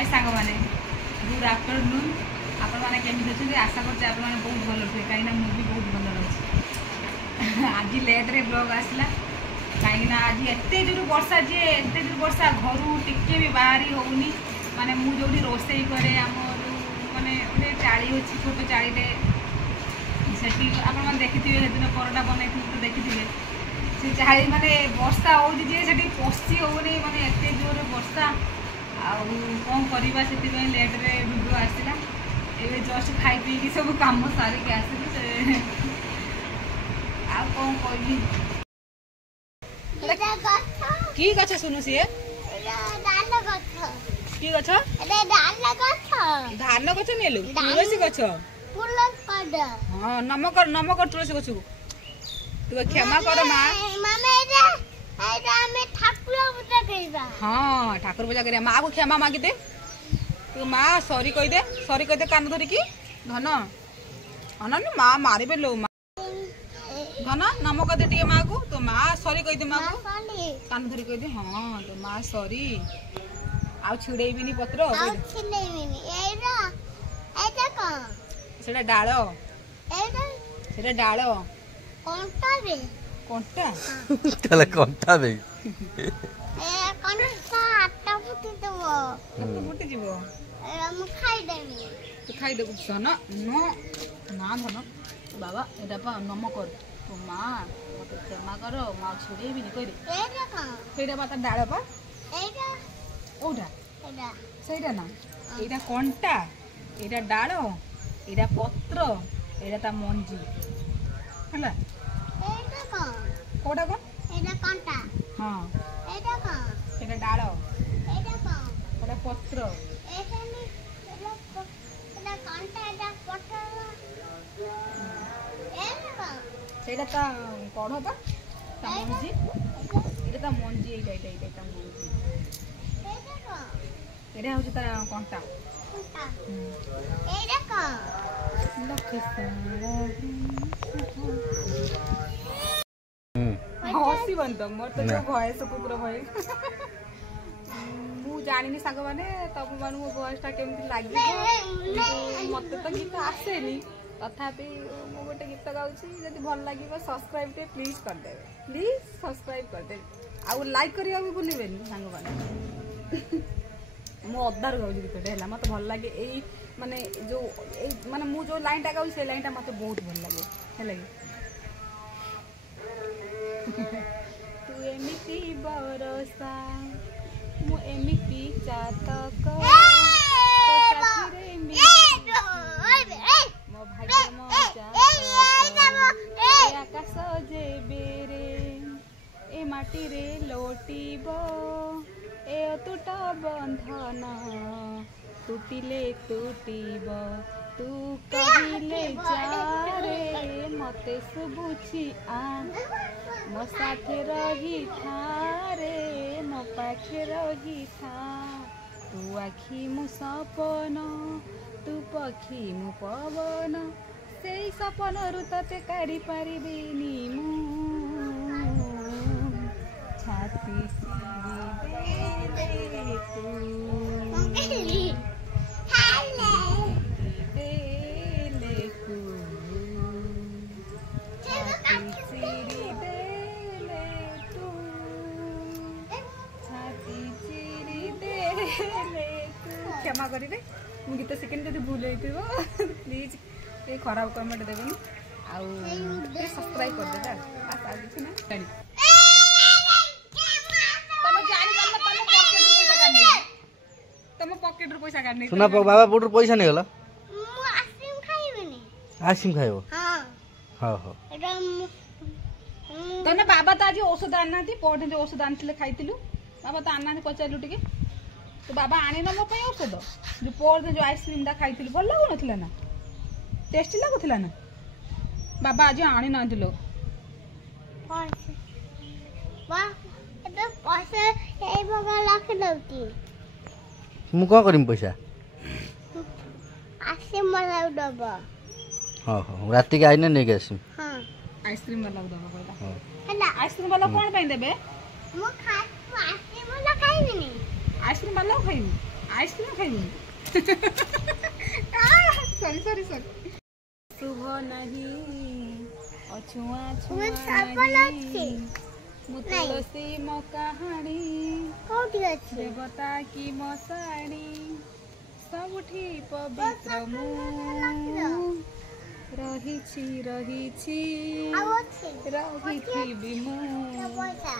हाय सांग माने good afternoon आपण माने केमिति अछि आशा करते आपण माने बहुत भलो थे काईना मु भी बहुत भलो अछि आज लेट रे ब्लॉग आसला काईना आज एते जोर वर्षा घरु टिके भी बाहरी होउनी माने मु जोडी रोसई करे हमर माने ओने चाली अछि छोटो चाली रे सेठी आपण माने देखिथिबे हेदिन परोटा बनैथि तो देखिथिबे से चाली माने वर्षा होउजी जे सेठी पसी होउनी माने एते जोर वर्षा आउ कौन करवा से लेट रे वीडियो आसला ए जस्ट खाई पी की सब काम सारी के आसिलु से आ कौन कहबी की गछ सुनु से धान गछ की गछ अरे धान गछ नेलु तुलसी गछ फूल कड हां नमक तुलसी गछ तू क्षमा कर मां मामा एटा हमें ठाकुर पूजा करबा हां ठाकुर पूजा करिया मां को क्षमा मांगी दे तू मां सॉरी कह दे कान धरि की धन अनन मां मारिबे लो मां धन नमक दे टिके मां को तो मां सॉरी कह दे मां को कान धरि कह दे हां तो मां सॉरी आ छिड़ेबिनी पत्र आ छिड़ेबिनी एटा का सेटा डालो एटा सेटा डालो कोंटा रे कोंटा चल कोंटा बे ए कोंटा आटा फुटी देबो तो फुटी जीवो ए हम खाई देबी तो खाई देबो सन नो ना धन बाबा एटा पा नमक कर तो मां मते क्षमा करो मां छिड़ेबिनी कह दे एटा का सेटा पा डालो पा एटा ओटा एटा सेटा ना एटा कोंटा एटा डालो एटा पत्र एटा ता मंजी हला एटा का कोटा कोन एटा कोंटा हां एटा का एटा डालो एटा का एटा पत्र एटा नि एटा कोंटा एटा पत्र एटा का सेटा ता कढ़ पा ता मंजी एटा ता मंजी एटा ता मंजी एटा का एटा हो ता कोंटा कोंटा एटा का हसी बंद मोर तो भॉइस कुकुर भॉइस मु जानिनी सांग माने तब मानु मो वॉइस ता केमति लागि मते तो गीत आसेनी तथापि मु गोटे गीत गाउछी यदि भल लागिबो सब्सक्राइब ते प्लीज कर देबे प्लीज सब्सक्राइब कर देबे आ लाइक करिया भी भूलिबेनी सांग माने मो अदार गाउछी गीत हेला मते भल लागे एई माने जो माने मु जो लाइन टा गाउछी से लाइन टा मते बहुत भल लागे हेला तू एमिति बरसा मु एमिति चातक तो साथीरे मो भाग्य मो चातक ए आकाश जे बेरे ए माटी रे लोटिबो ए अतुट बंधन टूटिले टूटिबो तू कहिले जा रे मते सुबुछि आ मो साथे रही था रे मो पाखे रही था तू आखि मु सपन तू पक्षी मु पवन से सपन रु तते काढ़ी पारिबिनी मु छाती दे तू क्षमा करेंगे मु गीत सेकेंड जब भूल हो प्लीज ये खराब कमेंट देवेनि आउ सब्सक्राइब कर देता बस आ किसी ना जानी तुम पॉकेट रू पैसा काढ सुना बाबा पुटर पैसा नहीं होला मु आइसक्रीम खाइबेनी आइसक्रीम खाइबो हां हां हां एटा तने बाबा तो आज औषध आना थी पढ़े जो औषध आनथिले खाइतिलु बाबा तो आना पचारलु टिके तो बाबा आनी न मो पई औषध जो पढ़े जो आइसक्रीम दा खाइतिलु भल लागु नथिला ना टेस्टी लागुथिला ना बाबा आज आनी ना दिलो पैसा वाह एटा पैसा ए बगा लाख दउती मु को करिम पैसा आसे मला दबा हां हां राति के आइने नै गेसिम हां आइसक्रीम वाला दबा पहिला हां हला आइसक्रीम वाला कोन पई देबे मु आइसक्रीम वाला खाइबेनी आइसक्रीम वाला खाइबू आइसक्रीम खाइबू सॉरी सॉरी सॉरी शुभ नहीं अछुआ तुम छुआ सफल नहीं अच्छी मु तुलसी मो कहानी कोठी अच्छी देवता की मशाणी सबुठी पवित्र मु रहिछि रहिछि आओ अच्छी रहिछि बिमु पैसा